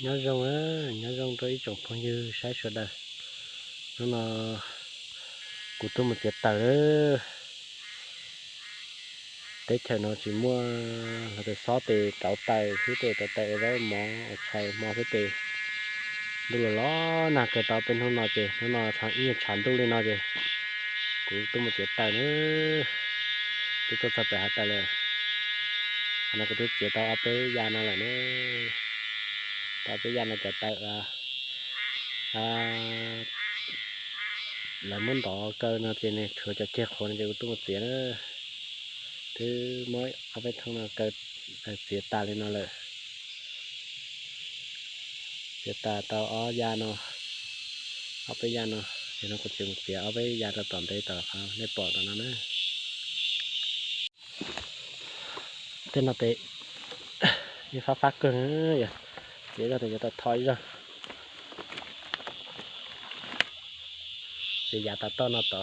nhớ rong á nhớ rong tới chỗ phong như sai sửa đời nó là cụ tôi một tiệt tờ tết chờ nó chỉ mua là từ xó tề tàu tờ thứ tề đó mỏ xài mỏ thứ tề đúng là nó là cái tàu bên hôm nào chị nó là thằng yên chán tôi lên nào chị cụ tôi một tiệt tờ nữa tôi tập về hạt tờ rồi nó có tôi tiệt tàu áp tới gia nó là nữa tàu tới gia nó chở tờ là muốn đỏ cơ nó trên này thừa cho chết khổ này tôi một tiệt nữa thứ mới áp tới thằng nào cơ tiệt ta lên nóเลยtiệt ta tàu ó gia nóเอาไปยันเนาะเดี๋ยวเราก็จึงเสียเอาไปยันเราตอนได้ต่อเขาได้ปอดตอนนั้นนะเต้นเราเตะยี่ฟ้าฟักเกินอย่าเดี๋ยวเราจะตัดถอยจ้ะเสียยาตัดต้นเราต่อ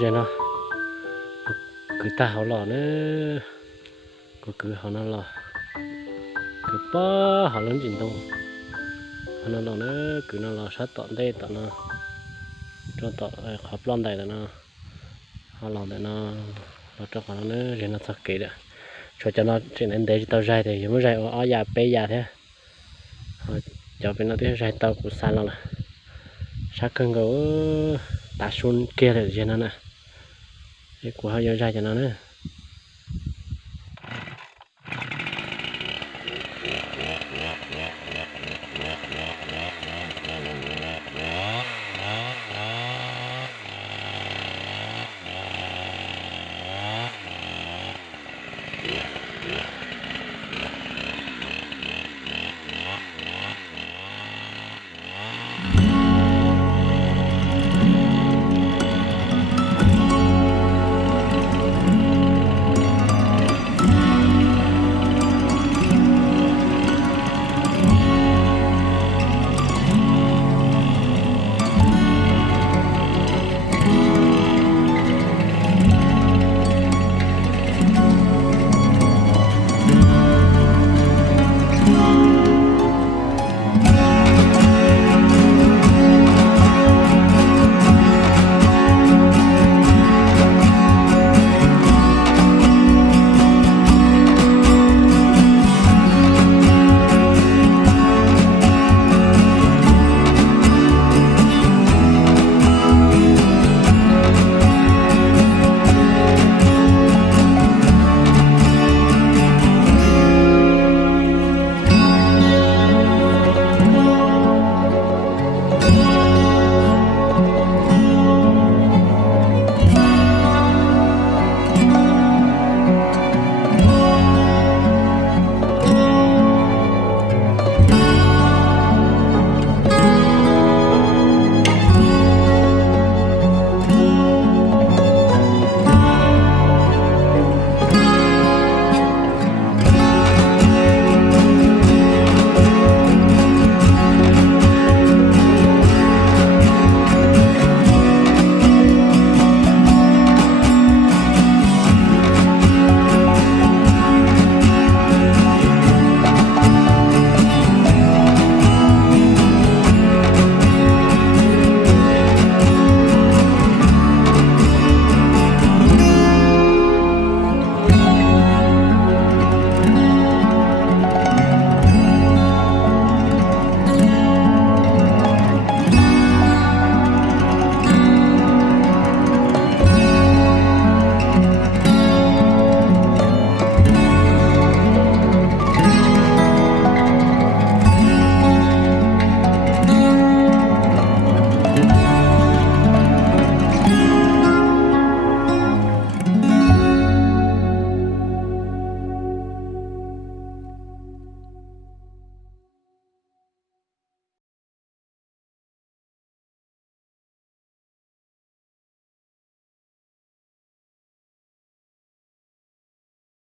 Giờ nó cứ ta họ lò nữa cứ họ nó lò cứ bó họ lớn trình tung họ nó lò nữa cứ nó lò sát tọn đây tọn nó cho tọn họp lon đây tọn nó họ lò để nó cho họ nó nữa rồi nó thật kỹ đấy cho nó trên anh để tao rai thì mới rai ở nhà bé già thế cho bên nó tới rai tao cũng xa lắm sát cân gấu ta xuống kia là gì nó nè cái của họ rai cho nó nữa Yeah.